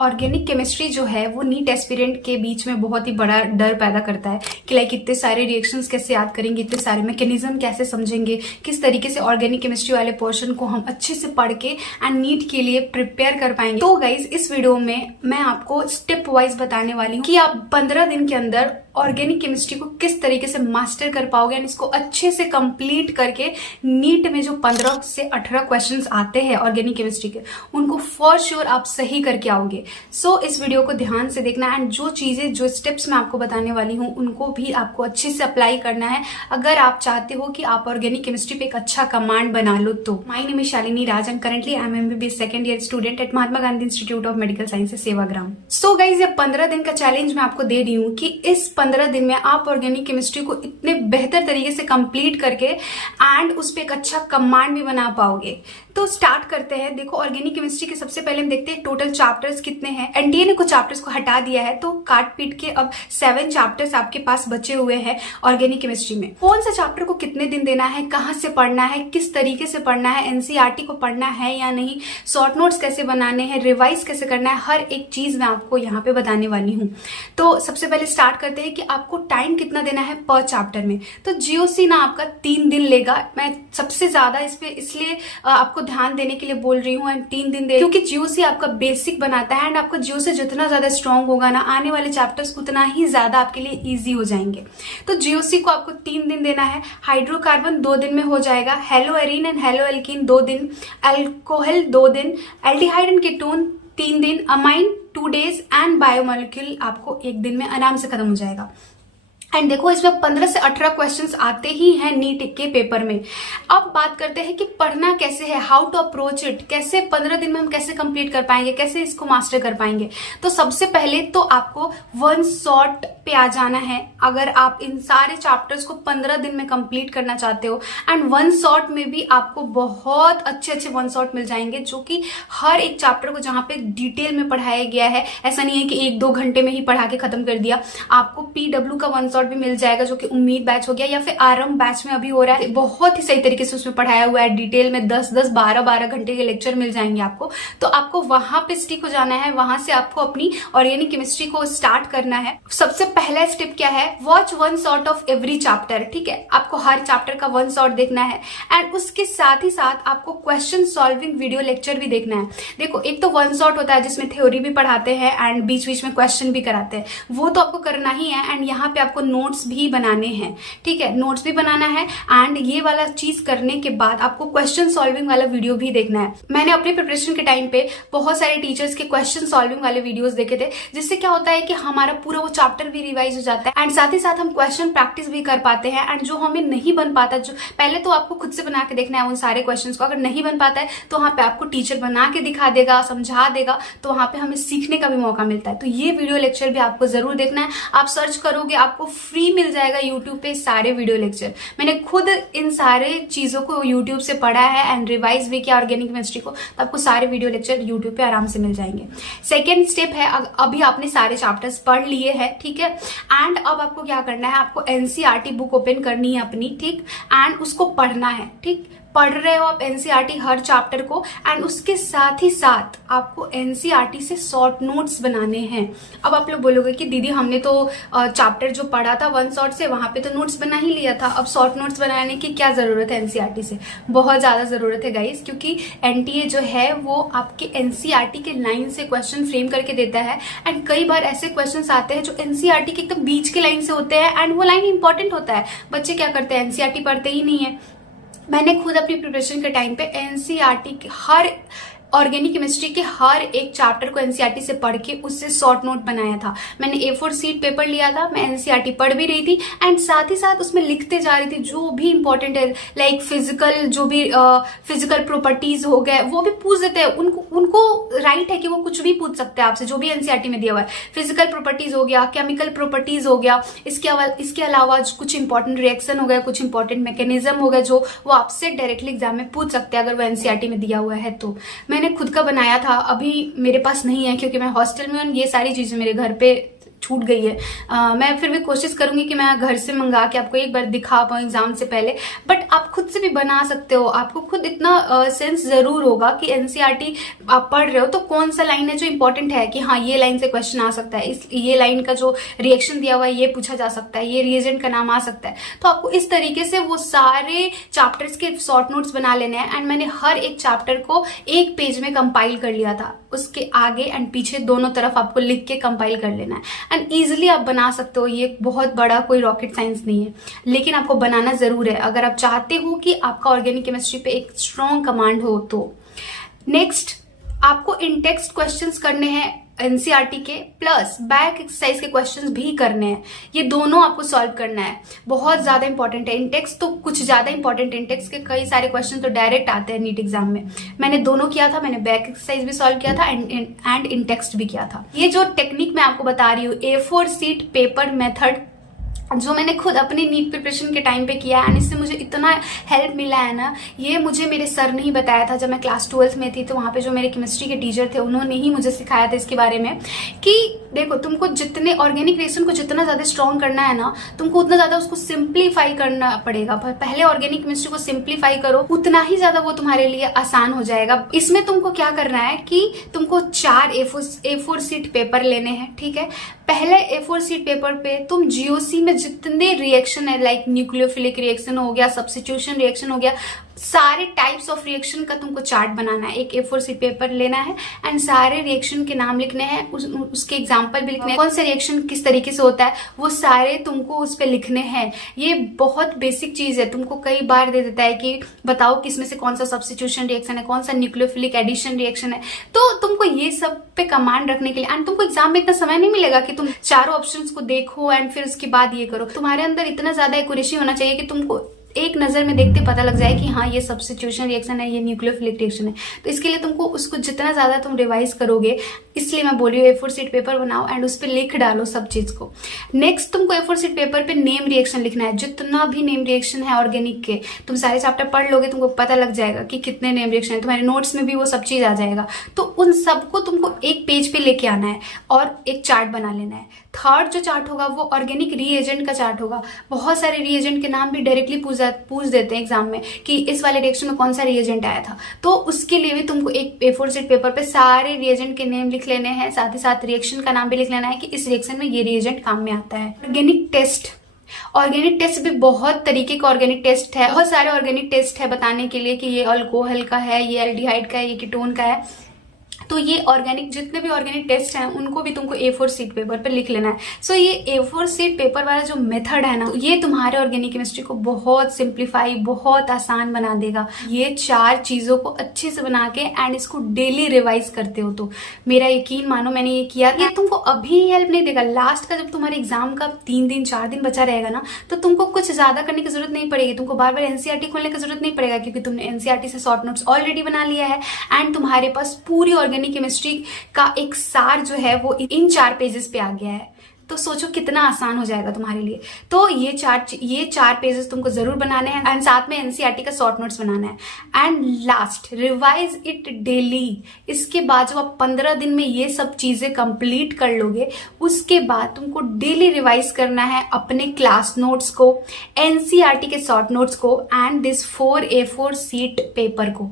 Organic chemistry जो है वो नीट एस्पिरेंट के बीच में बहुत ही बड़ा डर पैदा करता है कि लाइक इतने सारे रिएक्शंस कैसे याद करेंगे, इतने सारे मैकेनिज्म कैसे समझेंगे, किस तरीके से ऑर्गेनिक केमिस्ट्री वाले पोर्शन को हम अच्छे से पढ़ के एंड नीट के लिए प्रिपेयर कर पाएंगे। तो गाइज इस वीडियो में मैं आपको स्टेप वाइज बताने वाली हूँ कि आप 15 दिन के अंदर ऑर्गेनिक केमिस्ट्री को किस तरीके से मास्टर कर पाओगे एंड इसको अच्छे से कंप्लीट करके नीट में जो 15 से 18 क्वेश्चंस आते हैं ऑर्गेनिक केमिस्ट्री के, उनको फॉर श्योर आप सही करके आओगे। सो इस वीडियो को ध्यान से देखना एंड जो चीजें जो स्टेप्स मैं आपको बताने वाली हूँ उनको भी आपको अच्छे से अप्लाई करना है अगर आप चाहते हो कि आप ऑर्गेनिक केमिस्ट्री पे एक अच्छा कमांड बना लो। तो my name is Shalini Raj and currently I am MBBS second year student at Mahatma Gandhi institute of medical sciences Sevagram. So guys ये 15 दिन का चैलेंज मैं आपको दे रही हूँ कि इस 15 दिन में आप ऑर्गेनिक केमिस्ट्री को इतने बेहतर तरीके से कंप्लीट करके एंड उस पर एक अच्छा कमांड भी बना पाओगे। तो स्टार्ट करते हैं। देखो ऑर्गेनिक केमिस्ट्री के सबसे पहले हम देखते हैं टोटल चैप्टर्स कितने हैं। एनटीए ने कुछ चैप्टर्स को हटा दिया है तो काट पीट के अब 7 चैप्टर्स आपके पास बचे हुए हैं ऑर्गेनिक केमिस्ट्री में। कौन सा चैप्टर को कितने दिन देना है, कहाँ से पढ़ना है, किस तरीके से पढ़ना है, एनसीईआरटी को पढ़ना है या नहीं, शॉर्ट नोट्स कैसे बनाने हैं, रिवाइज कैसे करना है, हर एक चीज मैं आपको यहाँ पे बताने वाली हूँ। तो सबसे पहले स्टार्ट करते हैं कि आपको टाइम कितना देना है पर चैप्टर में। तो जीओसी ना आपका 3 दिन लेगा। मैं सबसे ज्यादा इस पे इसलिए आपको ध्यान देने के लिए बोल रही हूँ एंड 3 दिन दे, क्योंकि जीओसी आपका बेसिक बनाता है एंड आपका जीओसी जितना ज्यादा स्ट्रॉन्ग होगा ना, आने वाले चैप्टर्स उतना ही ज्यादा आपके लिए इजी हो जाएंगे। तो जीओसी को आपको 3 दिन देना है। हाइड्रोकार्बन 2 दिन में हो जाएगा, hello arene and hello alkene 2 दिन, अल्कोहल 2 दिन, एल्डिहाइड एंड कीटोन 3 दिन, अमाइन 2 डेज एंड बायोमोलिक्यूल आपको 1 दिन में आराम से खत्म हो जाएगा। एंड देखो इसमें 15 से 18 क्वेश्चंस आते ही हैं नीट के पेपर में। अब बात करते हैं कि पढ़ना कैसे है, हाउ टू अप्रोच इट, कैसे 15 दिन में हम कैसे कंप्लीट कर पाएंगे, कैसे इसको मास्टर कर पाएंगे। तो सबसे पहले तो आपको वन शॉट पे आ जाना है। अगर आप इन सारे चैप्टर्स को 15 दिन में कंप्लीट करना चाहते हो एंड वन शॉट में भी आपको बहुत अच्छे अच्छे वन शॉट मिल जाएंगे जो कि हर एक चैप्टर को जहां पे डिटेल में पढ़ाया गया है। ऐसा नहीं है कि 1-2 घंटे में ही पढ़ा के खत्म कर दिया। आपको पीडब्ल्यू का वन शॉट भी मिल जाएगा जो कि उम्मीद बैच हो गया या फिर आरंभ बैच में अभी हो रहा है। बहुत ही सही तरीके से उसमें पढ़ाया हुआ है, डिटेल में 10-10 12-12 घंटे के लेक्चर मिल जाएंगे आपको। तो आपको वहां पे स्टिक हो जाना है, वहां से आपको अपनी ऑर्गेनिक केमिस्ट्री को स्टार्ट करना है। सबसे पहला स्टेप क्या है, watch one shot of every chapter. ठीक है, आपको हर चैप्टर का वन शॉट देखना है एंड उसके साथ ही साथ आपको क्वेश्चन सॉल्विंग वीडियो लेक्चर भी देखना है। देखो एक तो वन शॉट होता है जिसमें थ्योरी भी पढ़ाते हैं एंड बीच बीच में क्वेश्चन भी कराते हैं, वो तो आपको करना ही है एंड यहाँ पे आपको नोट्स भी बनाने हैं। ठीक है, नोट्स भी बनाना है एंड ये वाला चीज करने के बाद आपको क्वेश्चन सॉल्विंग वाला वीडियो भी देखना है। मैंने अपने प्रिपरेशन के टाइम पे बहुत सारे टीचर्स के क्वेश्चन सॉल्विंग वाले वीडियोस देखे थे, जिससे क्या होता है कि हमारा पूरा वो चैप्टर भी रिवाइज हो जाता है एंड साथ ही साथ हम क्वेश्चन प्रैक्टिस भी कर पाते हैं। एंड जो हमें नहीं बन पाता, जो पहले तो आपको खुद से बना के देखना है उन सारे क्वेश्चन को। अगर नहीं बन पाता है तो वहां पे आपको टीचर बना के दिखा देगा, समझा देगा, तो वहां पे हमें सीखने का भी मौका मिलता है। तो ये वीडियो लेक्चर भी आपको जरूर देखना है। आप सर्च करोगे आपको फ्री मिल जाएगा यूट्यूब पे सारे वीडियो लेक्चर। मैंने खुद इन सारे चीजों को यूट्यूब से पढ़ा है एंड रिवाइज भी किया ऑर्गेनिक केमिस्ट्री को, तो आपको सारे वीडियो लेक्चर यूट्यूब पे आराम से मिल जाएंगे। सेकेंड स्टेप है, अभी आपने सारे चैप्टर्स पढ़ लिए हैं, ठीक है, एंड अब आपको क्या करना है, आपको एनसीईआरटी बुक ओपन करनी है अपनी, ठीक, एंड उसको पढ़ना है। ठीक, पढ़ रहे हो आप एनसीईआरटी हर चैप्टर को एंड उसके साथ ही साथ आपको एनसीईआरटी से शॉर्ट नोट्स बनाने हैं। अब आप लोग बोलोगे कि दीदी हमने तो चैप्टर जो पढ़ा था वन शॉट से वहां पे तो नोट्स बना ही लिया था, अब शॉर्ट नोट्स बनाने की क्या जरूरत है एनसीईआरटी से। बहुत ज्यादा जरूरत है गाइस, क्योंकि एनटीए जो है वो आपके एनसीईआरटी के लाइन से क्वेश्चन फ्रेम करके देता है एंड कई बार ऐसे क्वेश्चन आते हैं जो एनसीईआरटी के एकदम बीच के लाइन से होते हैं एंड वो लाइन इंपॉर्टेंट होता है। बच्चे क्या करते हैं, एनसीईआरटी पढ़ते ही नहीं है। मैंने खुद अपनी प्रिपरेशन के टाइम पे एनसीईआरटी के हर ऑर्गेनिक केमिस्ट्री के हर एक चैप्टर को एनसीईआरटी से पढ़ के उससे शॉर्ट नोट बनाया था। मैंने A4 शीट पेपर लिया था, मैं एनसीईआरटी पढ़ भी रही थी एंड साथ ही साथ उसमें लिखते जा रही थी जो भी इंपॉर्टेंट है, लाइक फिजिकल, जो भी फिजिकल प्रॉपर्टीज हो गए वो भी पूछ देते हैं। उनको राइट है कि वो कुछ भी पूछ सकते हैं आपसे, जो भी एनसीईआरटी में दिया हुआ है। फिजिकल प्रॉपर्टीज हो गया, केमिकल प्रॉपर्टीज हो गया, इसके अलावा कुछ इंपॉर्टेंट रिएक्शन हो गया, कुछ इंपॉर्टेंट मैकेनिज्म हो गया जो वो आपसे डायरेक्टली एग्जाम में पूछ सकते हैं अगर वो एनसीईआरटी में दिया हुआ है। तो मैंने खुद का बनाया था, अभी मेरे पास नहीं है क्योंकि मैं हॉस्टल में हूँ, ये सारी चीजें मेरे घर पे छूट गई है। मैं फिर भी कोशिश करूंगी कि मैं घर से मंगा के आपको एक बार दिखा पाऊँ एग्जाम से पहले, बट आप खुद से भी बना सकते हो। आपको खुद इतना सेंस जरूर होगा कि एनसीईआरटी आप पढ़ रहे हो तो कौन सा लाइन है जो इंपॉर्टेंट है, कि हाँ ये लाइन से क्वेश्चन आ सकता है, इस ये लाइन का जो रिएक्शन दिया हुआ है ये पूछा जा सकता है, ये रिएजेंट का नाम आ सकता है। तो आपको इस तरीके से वो सारे चैप्टर्स के शॉर्ट नोट्स बना लेने हैं। एंड मैंने हर एक चैप्टर को एक पेज में कंपाइल कर लिया था, उसके आगे एंड पीछे दोनों तरफ आपको लिख के कंपाइल कर लेना है एंड इजीली आप बना सकते हो। ये बहुत बड़ा कोई रॉकेट साइंस नहीं है, लेकिन आपको बनाना जरूर है अगर आप चाहते हो कि आपका ऑर्गेनिक केमिस्ट्री पे एक स्ट्रॉन्ग कमांड हो। तो नेक्स्ट आपको इन टेक्स्ट क्वेश्चंस करने हैं एनसीईआरटी के, प्लस बैक एक्सरसाइज के क्वेश्चंस भी करने हैं। ये दोनों आपको सॉल्व करना है, बहुत ज्यादा इंपॉर्टेंट है। इंटेक्स तो कुछ ज्यादा इंपॉर्टेंट, इंटेक्स के कई सारे क्वेश्चन तो डायरेक्ट आते हैं नीट एग्जाम में। मैंने दोनों किया था, मैंने बैक एक्सरसाइज भी सॉल्व किया था एंड इंटेक्स्ट भी किया था। ये जो टेक्निक मैं आपको बता रही हूँ, A4 शीट पेपर मेथड, जो मैंने खुद अपनी नीट प्रिपरेशन के टाइम पे किया है एंड इससे मुझे इतना हेल्प मिला है ना, ये मुझे मेरे सर ने ही बताया था। जब मैं क्लास 12th में थी तो वहाँ पे जो मेरे केमिस्ट्री के टीचर थे उन्होंने ही मुझे सिखाया था इसके बारे में कि देखो तुमको जितने ऑर्गेनिक रिएक्शन को जितना ज्यादा स्ट्रॉन्ग करना है ना, तुमको उतना ज्यादा उसको सिंप्लीफाई करना पड़ेगा। पहले ऑर्गेनिक केमिस्ट्री को सिंप्लीफाई करो, उतना ही ज्यादा वो तुम्हारे लिए आसान हो जाएगा। इसमें तुमको क्या करना है कि तुमको 4 A4 शीट पेपर लेने हैं, ठीक है। पहले A4 शीट पेपर पे तुम जीओसी में जितने रिएक्शन है, लाइक न्यूक्लियोफिलिक रिएक्शन हो गया, सब्स्टिट्यूशन रिएक्शन हो गया, सारे टाइप्स ऑफ रिएक्शन का तुमको चार्ट बनाना है। एक A4 शीट पेपर लेना है एंड सारे रिएक्शन के नाम लिखने हैं, उसके एग्जाम्पल भी लिखने हैं, कौन सा रिएक्शन किस तरीके से होता है वो सारे तुमको उस पर लिखने हैं। ये बहुत बेसिक चीज है, तुमको कई बार दे देता है कि बताओ किसमें से कौन सा सब्स्टिट्यूशन रिएक्शन है, कौन सा न्यूक्लियोफिलिक एडिशन रिएक्शन है। तो तुमको ये सब पे कमांड रखने के लिए एंड तुमको एग्जाम में इतना समय नहीं मिलेगा कि तुम चारों ऑप्शंस को देखो एंड फिर उसके बाद ये करो। तुम्हारे अंदर इतना ज्यादा एक्यूरेसी होना चाहिए कि तुमको एक नजर में देखते पता लग जाए कि हाँ ये सब्स्टिट्यूशन रिएक्शन है, ये न्यूक्लियोफिलिक रिएक्शन है। तो इसके लिए तुमको उसको जितना ज्यादा तुम रिवाइज करोगे, इसलिए मैं बोल रही हूँ A4 शीट पेपर बनाओ एंड उस पर लिख डालो सब चीज को। नेक्स्ट तुमको A4 शीट पेपर पे नेम रिएक्शन लिखना है, जितना भी नेम रिएक्शन है ऑर्गेनिक के। तुम सारे चैप्टर पढ़ लोगे, तुमको पता लग जाएगा कि कितने नेम रिएक्शन है, तुम्हारे नोट्स में भी वो सब चीज आ जाएगा। तो उन सबको तुमको एक पेज पे लेके आना है और एक चार्ट बना लेना है। थर्ड जो चार्ट होगा वो ऑर्गेनिक रीएजेंट का चार्ट होगा। बहुत सारे रीएजेंट के नाम भी डायरेक्टली पूछ देते हैं एग्जाम में कि इस वाले रिएक्शन में कौन सा रीएजेंट आया था। तो उसके लिए भी तुमको एक A4 शीट पेपर पे सारे रिएजेंट के नेम लिख लेने हैं, साथ ही साथ रिएक्शन का नाम भी लिख लेना है कि इस रिएक्शन में ये रिएजेंट काम में आता है। ऑर्गेनिक टेस्ट भी बहुत तरीके का ऑर्गेनिक टेस्ट है, बहुत सारे ऑर्गेनिक टेस्ट है बताने के लिए कि ये अल्कोहल का है, ये एल्डिहाइड का है, ये कीटोन का है। तो ये ऑर्गेनिक जितने भी ऑर्गेनिक टेस्ट हैं उनको भी तुमको A4 शीट पेपर पे लिख लेना है। सो ये A4 शीट पेपर वाला जो मेथड है ना, ये तुम्हारे ऑर्गेनिक केमिस्ट्री को बहुत सिंप्लीफाई, बहुत आसान बना देगा। ये 4 चीजों को अच्छे से बना के एंड इसको डेली रिवाइज करते हो तो मेरा यकीन मानो मैंने ये किया। ये तुमको अभी हेल्प नहीं देगा, लास्ट का जब तुम्हारे एग्जाम का 3 दिन 4 दिन बचा रहेगा ना, तो तुमको कुछ ज्यादा करने की जरूरत नहीं पड़ेगी। तुमको बार बार एनसीईआरटी खोलने की जरूरत नहीं पड़ेगा, क्योंकि तुमने एनसीईआरटी से शॉर्ट नोट्स ऑलरेडी बना लिया है एंड तुम्हारे पास पूरी ऑर्गेनिक केमिस्ट्री का एक सार जो है वो इन 4 पेजेस पे आ गया है। तो सोचो कितना आसान हो जाएगा तुम्हारे लिए। तो ये 4 पेजेस तुमको जरूर बनाने हैं एंड साथ में एनसीईआरटी का शॉर्ट नोट्स बनाना है। And last, revise it daily. इसके बाद जब आप 15 दिन में ये सब चीजें कंप्लीट कर लोगे, उसके बाद तुमको डेली रिवाइज करना है अपने क्लास नोट्स को, एनसीईआरटी के शॉर्ट नोट्स को and this 4 A4 sheet paper को।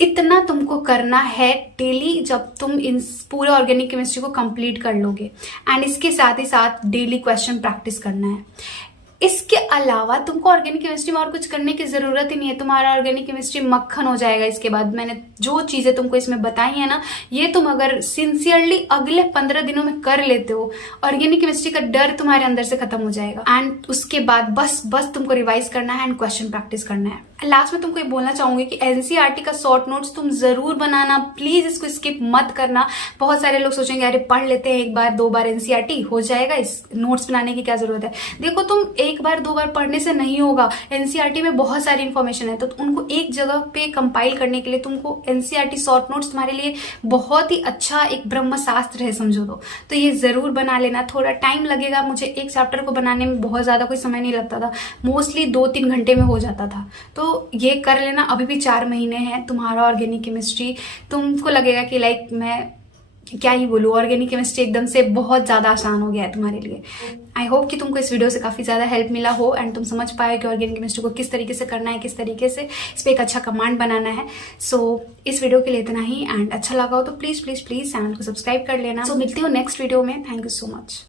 इतना तुमको करना है डेली जब तुम इन पूरे ऑर्गेनिक केमिस्ट्री को कंप्लीट कर लोगे। एंड इसके साथ ही साथ डेली क्वेश्चन प्रैक्टिस करना है। इसके अलावा तुमको ऑर्गेनिक केमिस्ट्री में और कुछ करने की जरूरत ही नहीं है, तुम्हारा ऑर्गेनिक केमिस्ट्री मक्खन हो जाएगा। इसके बाद मैंने जो चीजें तुमको इसमें बताई है ना, ये तुम अगर सिंसियरली अगले 15 दिनों में कर लेते हो, ऑर्गेनिक केमिस्ट्री का डर तुम्हारे अंदर से खत्म हो जाएगा। एंड उसके बाद बस तुमको रिवाइज करना है एंड क्वेश्चन प्रैक्टिस करना है। लास्ट में तुमको ये बोलना चाहूंगी कि एनसीईआरटी का शॉर्ट नोट्स तुम जरूर बनाना, प्लीज इसको स्किप मत करना। बहुत सारे लोग सोचेंगे अरे पढ़ लेते हैं 1 बार 2 बार एनसीईआरटी हो जाएगा, इस नोट्स बनाने की क्या जरूरत है। देखो तुम 1 बार 2 बार पढ़ने से नहीं होगा। एनसीईआरटी में बहुत सारी इंफॉर्मेशन है, तो उनको एक जगह पे कंपाइल करने के लिए तुमको एनसीईआरटी शॉर्ट नोट्स तुम्हारे लिए बहुत ही अच्छा एक ब्रह्म शास्त्र है समझो। तो ये जरूर बना लेना। थोड़ा टाइम लगेगा, मुझे एक चैप्टर को बनाने में बहुत ज्यादा कोई समय नहीं लगता था, मोस्टली 2-3 घंटे में हो जाता था। तो ये कर लेना। अभी भी 4 महीने हैं, तुम्हारा ऑर्गेनिक केमिस्ट्री तुमको लगेगा कि लाइक मैं क्या ही बोलूँ, ऑर्गेनिक केमिस्ट्री एकदम से बहुत ज़्यादा आसान हो गया है तुम्हारे लिए। आई होप कि तुमको इस वीडियो से काफ़ी ज़्यादा हेल्प मिला हो एंड तुम समझ पाए कि ऑर्गेनिक केमिस्ट्री को किस तरीके से करना है, किस तरीके से इस पर एक अच्छा कमांड बनाना है। सो इस वीडियो के लिए इतना ही, एंड अच्छा लगा हो तो प्लीज़ प्लीज़ प्लीज़ चैनल को सब्सक्राइब कर लेना। सो मिलती हूँ नेक्स्ट वीडियो में। Thank you so much.